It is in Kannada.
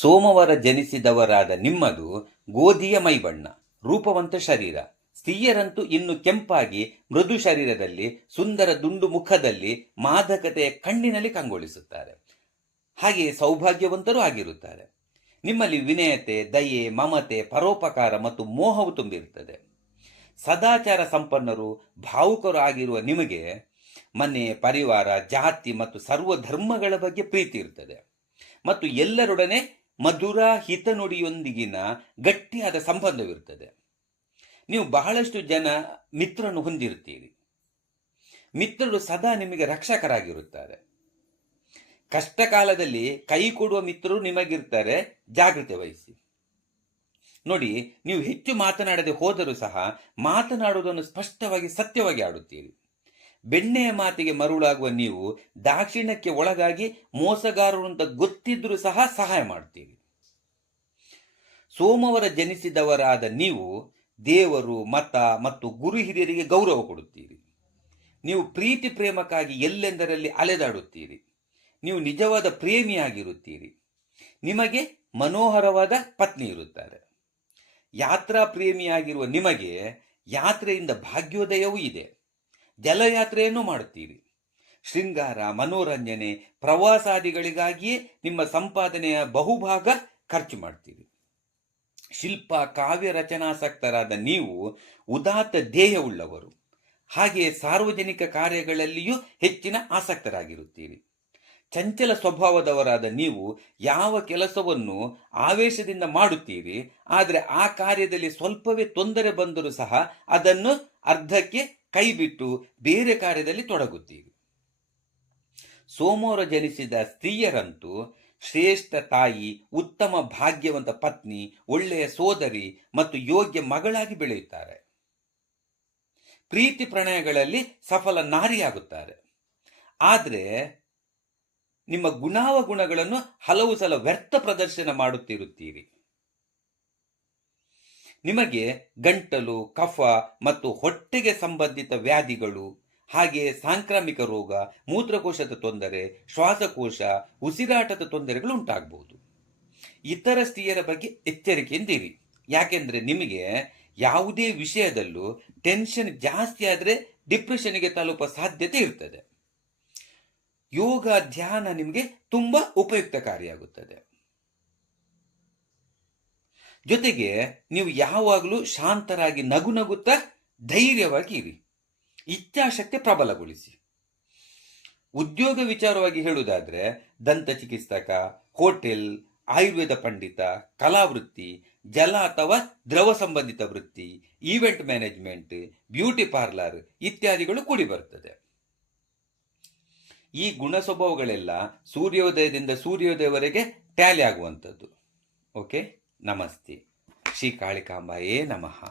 ಸೋಮವಾರ ಜನಿಸಿದವರಾದ ನಿಮ್ಮದು ಗೋಧಿಯ ಮೈಬಣ್ಣ, ರೂಪವಂತ ಶರೀರ. ಸ್ತ್ರೀಯರಂತೂ ಇನ್ನು ಕೆಂಪಾಗಿ, ಮೃದು ಶರೀರದಲ್ಲಿ, ಸುಂದರ ದುಂಡು ಮುಖದಲ್ಲಿ ಮಾದಕತೆಯ ಕಣ್ಣಿನಲ್ಲಿ ಕಂಗೊಳಿಸುತ್ತಾರೆ. ಹಾಗೆ ಸೌಭಾಗ್ಯವಂತರೂ ಆಗಿರುತ್ತಾರೆ. ನಿಮ್ಮಲ್ಲಿ ವಿನಯತೆ, ದಯೆ, ಮಮತೆ, ಪರೋಪಕಾರ ಮತ್ತು ಮೋಹವು ತುಂಬಿರುತ್ತದೆ. ಸದಾಚಾರ ಸಂಪನ್ನರು, ಭಾವುಕರು ಆಗಿರುವ ನಿಮಗೆ ಮನೆ, ಪರಿವಾರ, ಜಾತಿ ಮತ್ತು ಸರ್ವ ಧರ್ಮಗಳ ಬಗ್ಗೆ ಪ್ರೀತಿ ಇರುತ್ತದೆ. ಮತ್ತು ಎಲ್ಲರೊಡನೆ ಮಧುರ ಹಿತನುಡಿಯೊಂದಿಗಿನ ಗಟ್ಟಿಯಾದ ಸಂಬಂಧವಿರುತ್ತದೆ. ನೀವು ಬಹಳಷ್ಟು ಜನ ಮಿತ್ರರನ್ನು ಹೊಂದಿರುತ್ತೀರಿ. ಮಿತ್ರರು ಸದಾ ನಿಮಗೆ ರಕ್ಷಕರಾಗಿರುತ್ತಾರೆ. ಕಷ್ಟ ಕಾಲದಲ್ಲಿ ಕೈ ಕೊಡುವ ಮಿತ್ರರು ನಿಮಗಿರ್ತಾರೆ, ಜಾಗ್ರತೆ ವಹಿಸಿ. ನೋಡಿ, ನೀವು ಹೆಚ್ಚು ಮಾತನಾಡದೆ ಹೋದರೂ ಸಹ ಮಾತನಾಡುವುದನ್ನು ಸ್ಪಷ್ಟವಾಗಿ, ಸತ್ಯವಾಗಿ ಆಡುತ್ತೀರಿ. ಬೆಣ್ಣೆಯ ಮಾತಿಗೆ ಮರುಳಾಗುವ ನೀವು ದಾಕ್ಷಿಣ್ಯಕ್ಕೆ ಒಳಗಾಗಿ ಮೋಸಗಾರರು ಅಂತ ಗೊತ್ತಿದ್ರೂ ಸಹ ಸಹಾಯ ಮಾಡ್ತೀರಿ ಸೋಮವರ ಜನಿಸಿದವರಾದ ನೀವು ದೇವರು, ಮತ ಮತ್ತು ಗುರು ಹಿರಿಯರಿಗೆ ಗೌರವ ಕೊಡುತ್ತೀರಿ. ನೀವು ಪ್ರೀತಿ ಪ್ರೇಮಕ್ಕಾಗಿ ಎಲ್ಲೆಂದರಲ್ಲಿ ಅಲೆದಾಡುತ್ತೀರಿ. ನೀವು ನಿಜವಾದ ಪ್ರೇಮಿಯಾಗಿರುತ್ತೀರಿ. ನಿಮಗೆ ಮನೋಹರವಾದ ಪತ್ನಿ ಇರುತ್ತಾರೆ. ಯಾತ್ರಾ ಪ್ರೇಮಿಯಾಗಿರುವ ನಿಮಗೆ ಯಾತ್ರೆಯಿಂದ ಭಾಗ್ಯೋದಯವೂ ಇದೆ. ಜಲಯಾತ್ರೆಯನ್ನು ಮಾಡುತ್ತೀರಿ. ಶೃಂಗಾರ, ಮನೋರಂಜನೆ, ಪ್ರವಾಸಾದಿಗಳಿಗಾಗಿಯೇ ನಿಮ್ಮ ಸಂಪಾದನೆಯ ಬಹುಭಾಗ ಖರ್ಚು ಮಾಡ್ತೀರಿ. ಶಿಲ್ಪ, ಕಾವ್ಯ ರಚನಾಸಕ್ತರಾದ ನೀವು ಉದಾತ್ತ ಧ್ಯೇಯವುಳ್ಳವರು. ಹಾಗೆ ಸಾರ್ವಜನಿಕ ಕಾರ್ಯಗಳಲ್ಲಿಯೂ ಹೆಚ್ಚಿನ ಆಸಕ್ತರಾಗಿರುತ್ತೀರಿ. ಚಂಚಲ ಸ್ವಭಾವದವರಾದ ನೀವು ಯಾವ ಕೆಲಸವನ್ನು ಆವೇಶದಿಂದ ಮಾಡುತ್ತೀರಿ, ಆದರೆ ಆ ಕಾರ್ಯದಲ್ಲಿ ಸ್ವಲ್ಪವೇ ತೊಂದರೆ ಬಂದರೂ ಸಹ ಅದನ್ನು ಅರ್ಧಕ್ಕೆ ಕೈಬಿಟ್ಟು ಬೇರೆ ಕಾರ್ಯದಲ್ಲಿ ತೊಡಗುತ್ತೀರಿ. ಸೋಮವಾರ ಜನಿಸಿದ ಸ್ತ್ರೀಯರಂತೂ ಶ್ರೇಷ್ಠ ತಾಯಿ, ಉತ್ತಮ ಭಾಗ್ಯವಂತ ಪತ್ನಿ, ಒಳ್ಳೆಯ ಸೋದರಿ ಮತ್ತು ಯೋಗ್ಯ ಮಗಳಾಗಿ ಬೆಳೆಯುತ್ತಾರೆ. ಪ್ರೀತಿ ಪ್ರಣಯಗಳಲ್ಲಿ ಸಫಲ ನಾರಿಯಾಗುತ್ತಾರೆ. ಆದರೆ ನಿಮ್ಮ ಗುಣಾವಗುಣಗಳನ್ನು ಹಲವು ಸಲ ವ್ಯರ್ಥ ಪ್ರದರ್ಶನ ಮಾಡುತ್ತಿರುತ್ತೀರಿ. ನಿಮಗೆ ಗಂಟಲು, ಕಫ ಮತ್ತು ಹೊಟ್ಟೆಗೆ ಸಂಬಂಧಿತ ವ್ಯಾಧಿಗಳು, ಹಾಗೆ ಸಾಂಕ್ರಾಮಿಕ ರೋಗ, ಮೂತ್ರಕೋಶದ ತೊಂದರೆ, ಶ್ವಾಸಕೋಶ, ಉಸಿರಾಟದ ತೊಂದರೆಗಳು ಉಂಟಾಗಬಹುದು ಇತರ ಸ್ತ್ರೀಯರ ಬಗ್ಗೆ ಎಚ್ಚರಿಕೆಯಿಂದಿರಿ. ಯಾಕೆಂದ್ರೆ ನಿಮಗೆ ಯಾವುದೇ ವಿಷಯದಲ್ಲೂ ಟೆನ್ಷನ್ ಜಾಸ್ತಿ ಆದರೆ ಡಿಪ್ರೆಷನ್ಗೆ ತಲುಪ ಸಾಧ್ಯತೆ ಇರ್ತದೆ. ಯೋಗ, ಧ್ಯಾನ ನಿಮಗೆ ತುಂಬಾ ಉಪಯುಕ್ತಕಾರಿಯಾಗುತ್ತದೆ ಜೊತೆಗೆ ನೀವು ಯಾವಾಗಲೂ ಶಾಂತರಾಗಿ ನಗು ನಗುತ್ತಾ ಧೈರ್ಯವಾಗಿ ಇರಿ. ಇಚ್ಛಾಶಕ್ತಿ ಪ್ರಬಲಗೊಳಿಸಿ. ಉದ್ಯೋಗ ವಿಚಾರವಾಗಿ ಹೇಳುವುದಾದರೆ ದಂತ ಚಿಕಿತ್ಸಕ, ಹೋಟೆಲ್, ಆಯುರ್ವೇದ ಪಂಡಿತ, ಕಲಾವೃತ್ತಿ, ಜಲ ಅಥವಾ ದ್ರವ ಸಂಬಂಧಿತ ವೃತ್ತಿ, ಈವೆಂಟ್ ಮ್ಯಾನೇಜ್ಮೆಂಟ್, ಬ್ಯೂಟಿ ಪಾರ್ಲರ್ ಇತ್ಯಾದಿಗಳು ಕೂಡಿ ಬರುತ್ತದೆ. ಈ ಗುಣ ಸ್ವಭಾವಗಳೆಲ್ಲ ಸೂರ್ಯೋದಯದಿಂದ ಸೂರ್ಯೋದಯವರೆಗೆ ಟ್ಯಾಲಿ ಆಗುವಂಥದ್ದು. ಓಕೆ? ನಮಸ್ತೆ. ಶ್ರೀ ಕಾಳಿಕಾಂಬಾಯೇ ನಮಃ.